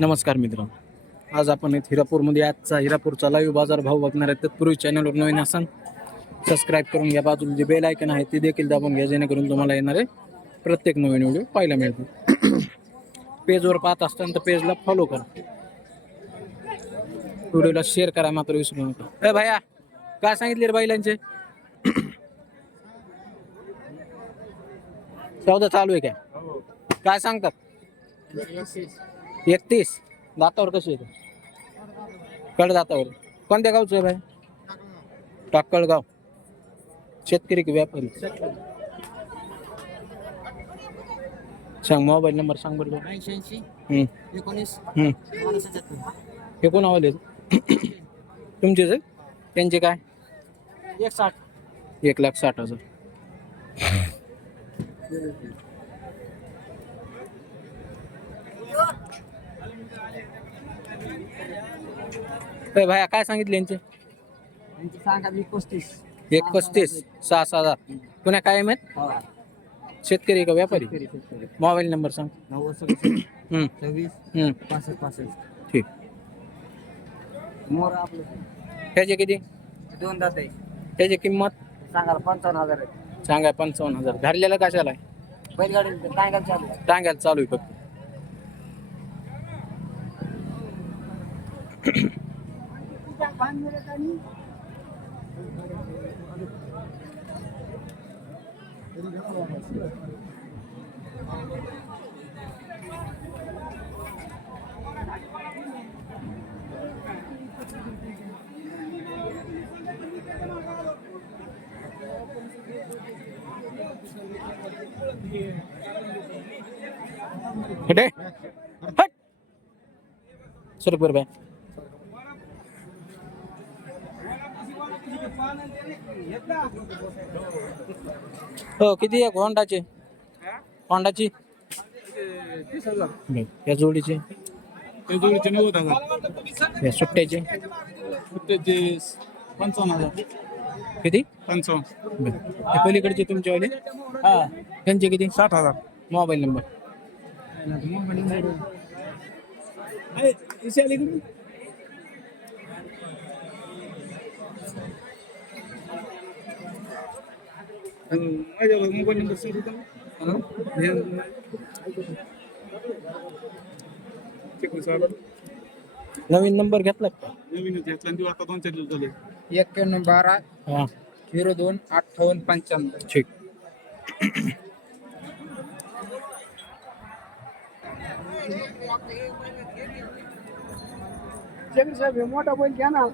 नमस्कार मित्र आज आपण इथे हिरापूरमध्ये आजचा हिरापूरचा लाईव्ह बाजार भाव बघणार आहे तत्पूर्वी चॅनलवर नवीन असाल सबस्क्राईब करून घ्या. बाजूला जे बेल आयकन आहे ते देखील दाबून घ्या जेणेकरून तुम्हाला येणारे प्रत्येक नवीन व्हिडिओ पाहायला मिळतील. पेजवर पाहत असताना तर पेजला फॉलो करा. व्हिडिओला शेअर करा मात्र विसरू नका. ए भाया काय सांगितले रे बैलांचे? चौदा चालू आहे काय? काय सांगतात? एकतीस. दातावर कशी येते कड दातावर. कोणत्या गावचं आहे भाई टाकळगाव. शेतकरी की व्यापारी? सांग मोबाईल नंबर सांग बरं. ऐंशी हम्म, एकोणीस हे कोण आवाले तुमचेच आहे त्यांचे काय? एक साठ एक लाख साठ हजार. ए भाया काय सांगितले यांचे? एक पस्तीस सहा सहा हजार पुण्या काय हा. शेतकरी का व्यापारी. मोबाईल नंबर सांग. हम्म, हम्म, ठीक. मोर आपलं. त्याचे किती? दोन दात आहे. त्याची किंमत? सांगायला पंचावन्न हजार आहे. सांगा पंचावन्न हजार. धरलेलं कशाला आहे? बैलगाडी टांगायला चालू आहे. टांग्याला चालू आहे फक्त. हटे हट सर रुपये हो किती आहे होंडाचे? होंडाची? या जोडीचे? त्या जोडीचे नव्वद हज़ार. या सुट्ट्याचे? त्याचे पंचावन्न हज़ार. किती? पंचावन्न. पलीकडचे तुमच्यावाले हा. त्यांचे किती? साठ हज़ार. Mobile number. ए, इशे मोबाईल नंबर? हे-. नवीन नंबर घेतला का नवीनच घेतला आणि तो आता दोन चार दिवस झाले एक्क्याण्णव बारा हाँ झिरो दोन अठ्ठावन्न पंच्याण्णव ठीक मोठा बैल घ्या ना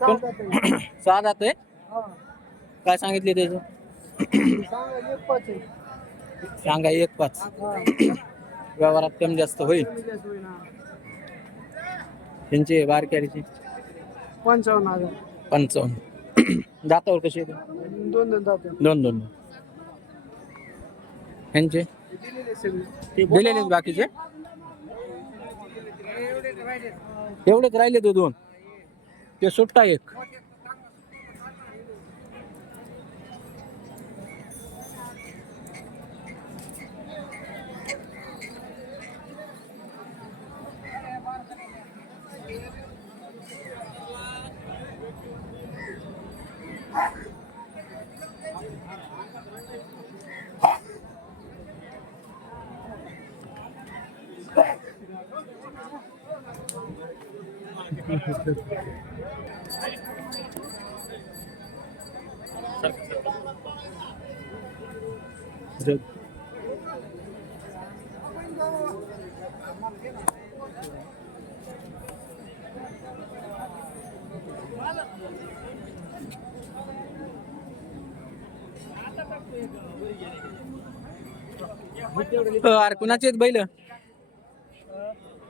सहा जात आहे. काय सांगितले त्याचे? सांगा एक पाच व्यवहारात कमी जास्त होईल. त्यांचे बारक्यारीचे पंचावन्न हजार. पंचावन्न. दातावर कसे दोन दोन जाते दोन दोन. ह्यांचे दिलेलेच बाकीचे? एवढेच राहिले तो दोन. ते सुट्टा एक. अरे कुणाचे आहेत बैल?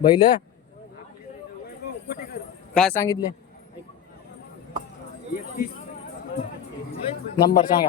बैल? काय सांगितले? नंबर सांगा.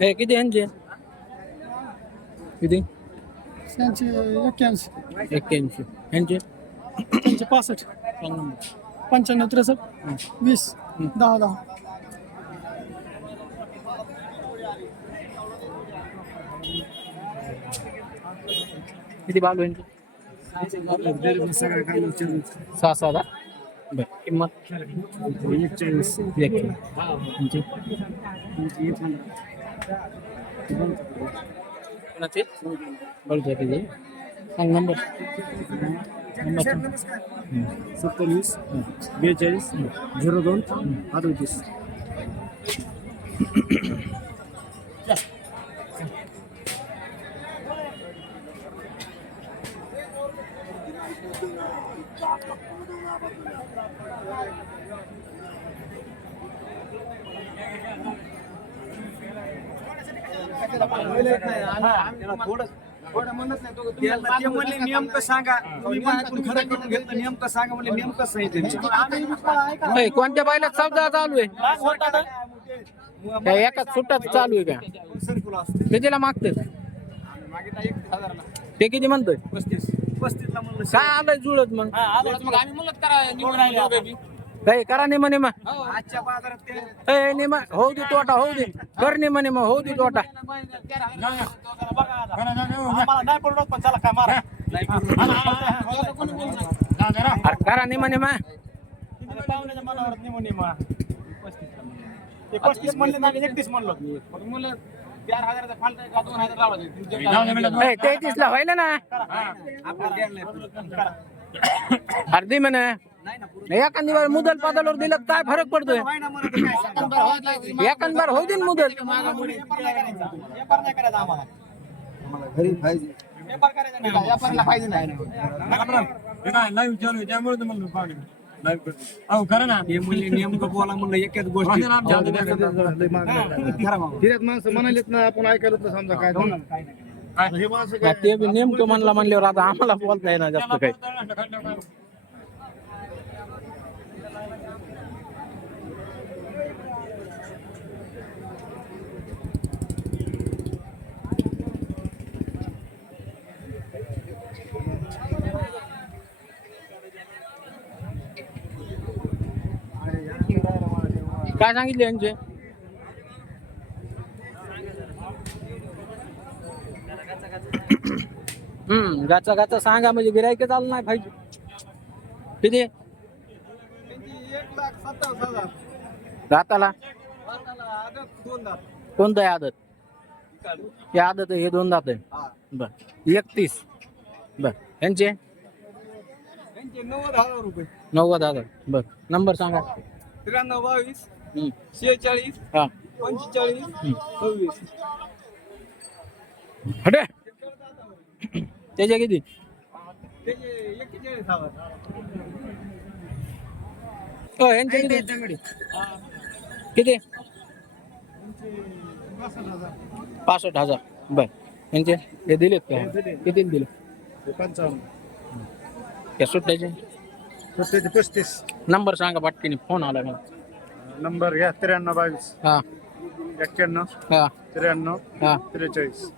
हे किती यांचे? किती? त्यांचे एक्क्याऐंशी. एक्क्याऐंशी. यांचे? त्यांचे पासष्ट. पंच्याण्णव त्रेसष्ट वीस दहा दहा. किती बालू यांचे? सहा सहा दहा बर किंमत एकचाळीस एक यांची कोणाचे बळच्या किती सांग नंबर नंबर सांग. सत्तावीस बेचाळीस झिरो दोन अडतीस नेमकं सांगा. तुम्ही खरं करून घेतलं नेमकं सांगा म्हणजे नेमकं सांगितलं. होय, कोणत्या बायला सौदा चालू आहे? एकाच सुट्टाच चालू आहे का? कितीला मागते ते किती म्हणतोय? पस्तीस. पस्तीसला म्हणलं काय आलंय जुळत मग? मग आम्ही म्हणत करा निवडून राहिले काही करा आजच्या बाजारात ए निम होऊ दे तोटा होऊ दे. कर नाही म्हणे मग होऊ दे तोटा. आम्हाला नाही पडत पण चला काय मारा अरे करा निमा ते पस्तीस म्हणले ना. एकतीस म्हणलो मग म्हणलं चार हजाराचा फालता का दोन हजार लावा ए तेहतीस ला व्हायला ना अर्धी म्हणे. एखादी वेळ मुदल पादलवर दिलं तर काय फरक पडतोय? एखाद होऊ दे ना मुदल व्यापारला पाहिजे लाईव्ह चालू त्यामुळे पाणी अहो खरं ना हे नेमकं बोला म्हणलं एकच गोष्ट. फिरत माणसं म्हणालेत ना आपण ऐकायला तर समजा काय? हे माणसं का ते नेमकं म्हणला म्हणल्यावर आता आम्हाला बोलता येणार जास्त काही. काय सांगितले यांचे हम्म गाचा गाचा सांगा म्हणजे गिरायक चालू नाही पाहिजे किती दाताला? आदत दोन कोणतं आहे आदत? हे आदत हे दोन दात। आहे बर एकतीस। बर यांचे नव्वद हज़ार रुपये. नव्वद हज़ार बर नंबर सांगा. त्र्याण्णव बावीस. शेहेचाळीस हा. पंचेचाळीस सव्वीस. हटे. त्याचे किती? त्याचे एक्केचाळीस हजार हो किती? किती? पासष्ट हजार. बर. यांचे हे दिलेत का? किती दिले? पंचावन्न. त्या सुट्ट्याचे पस्तीस. नंबर सांगा पटकीने फोन आला मला. नंबर घ्या त्र्याण्णव बावीस. हा. एक्क्याण्णव हा. त्र्याण्णव हा. त्रेचाळीस.